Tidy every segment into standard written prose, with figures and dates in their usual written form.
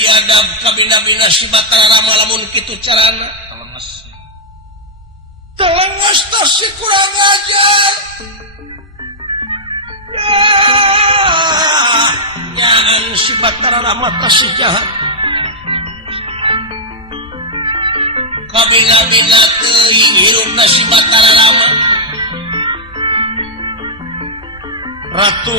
biadab kabina-bina si Batara Rama lamun kitu carana telengas tas si kurang ajar nyaan si Batara Rama tas si jahat kabina-bina teuing hirupna si Batara Rama Ratu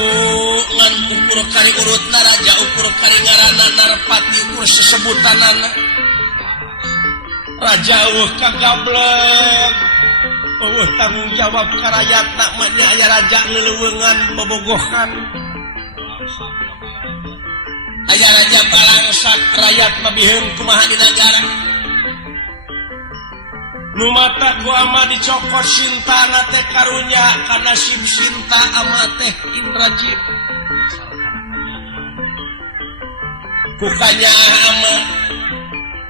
ngan ukur kari urutna raja ukur kari ngaranna narpati ukur sesebutanana raja kagablek tanggung jawab ka rakyatna manya aya raja ngeleuweungan bobogohan aya raja balangsak rakyat mabieun kumaha di nagara nu mata ku ama dicokot sintana teh karunya kana sim sinta ama teh Indrajit kukanya ama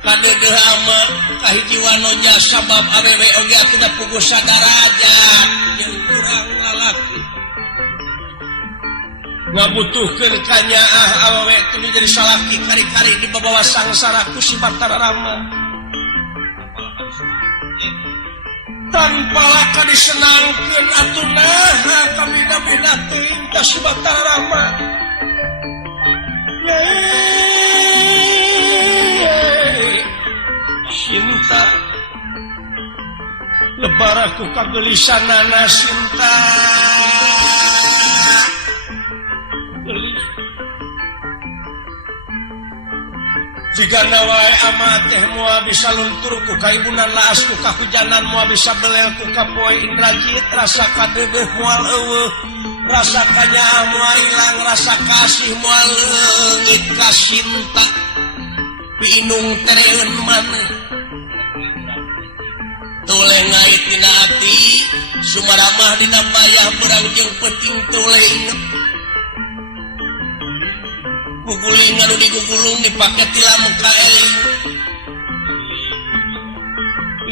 kadeudeung ama kahiji wanonya sabab awewe oge atuh puguh sadarajat jeung kurang lalaki ngabutuhkeun kanyaah awewe tuluy jadi salaki kari-kari di babawa sangsara ku si Batara Rama tanpa laka disenangkeun atuh naha kabina-bina teuing ka si Batara Rama Sinta lebaraku kagelisanana Sinta jigana wae ama teh moal bisa luntur ku kaibunan laas ku kahujanan moal bisa belel ku kapoe Indrajit rasa kadeueuh moal eueuh rasa kanyaah moal ilang rasa kasih moal leungit ka Sinta piinung tereun maneh tuleh ngait dina ati sumaramah dina bayah berang jeung peuting tuleh inget guguling anu digugulung dipake tilam ka eling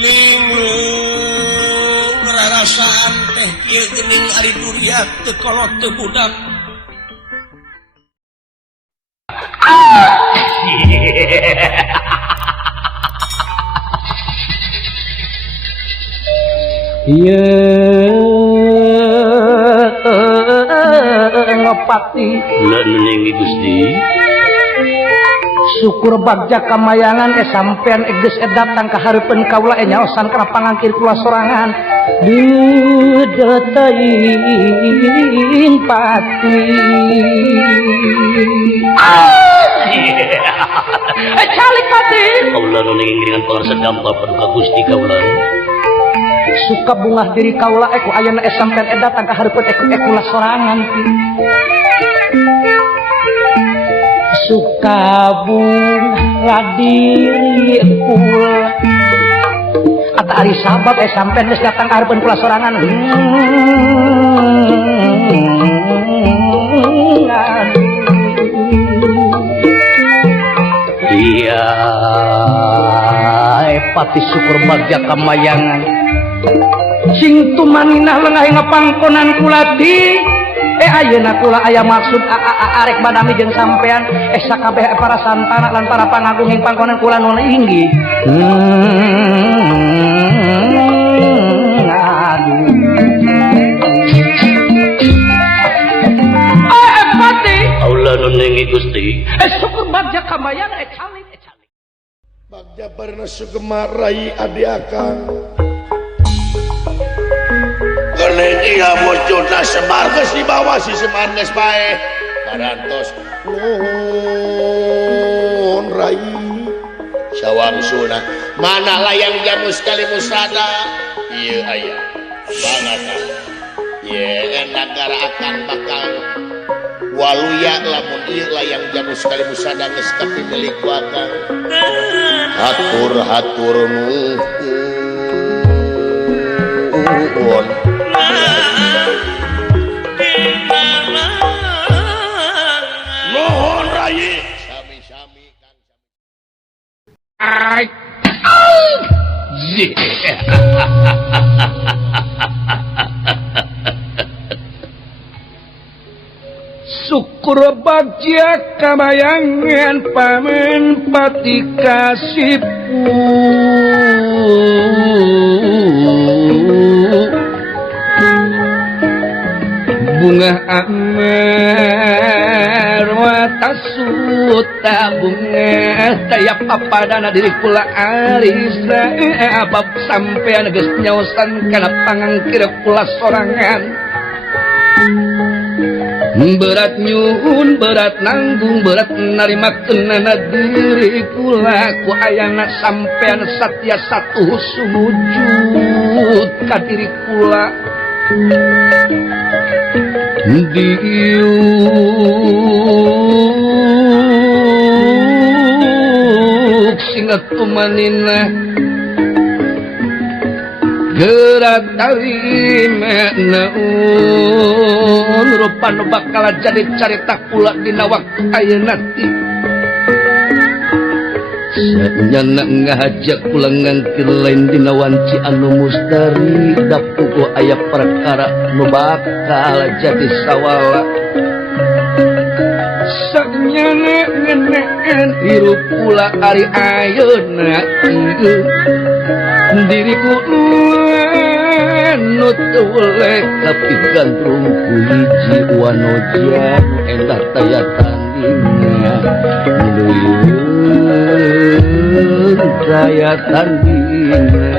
linglung rarasaan teh kieu geuning ari duriat teu kolot teu budak ngopati leuneng Gusti syukur bagja kamayangan sampean geus datang ka hareupeun kaula nyaosan kana pangangkir kula sorangan deuteuing pati calik pati kaula nu ngiringan pangarsa dampa paduka Gusti kaula suka bungah diri kaula aku ayeuna sampean datang ka hareupeun aku sorangan suka bungah diri kula ata ari sabab sampean geus datang ka hareupeun kula sorangan iya pati syukur bagja kamayangan sing tumaninah lengah ngapangkonan kula di ayeuna kula aya maksud arek badami jeung sampean sakabeh para santana lan para pangagung ing pangkonan kula nu inggih aduh pati Allah nu ningi Gusti syukur bagja kambayan calik bagja barna sugema rai adi akang Geneng iya mujudna Semar geus dibawa si Semar geus bae parantos nuhun rai sawangsuna mana layang jamu sekali musada ieu aya bangata ye nagara akan bakal waluya lamun ieu layang jamu sekali musada geus kapimilik bakal hatur nuhun nuhun rai sami-sami kan ai syukur bagja kamayangan pamen pati kasipu bunga amer watasuta bunga tayap papadana diri kula arisa abab sampean geus nyaosan kana pangangkir kula sorangan berat nyuhun berat nanggung berat narimakeunana diri kula ku ayana sampean satya satu sujud ka diri kula diuk singat tumanina gerak tarima naun rupana bakal jadi carita kula dina waktu ayeuna ti sanyana ngahajak kula ngangkir lain dina wanci anu mustari dapuku aya perkara nu bakal jadi sawala sanyana ngeneen hirup kula ari ayeuna ieu diriku nu teu tapi gandrung ku hiji wanoja endah taya tandingna taya tandingna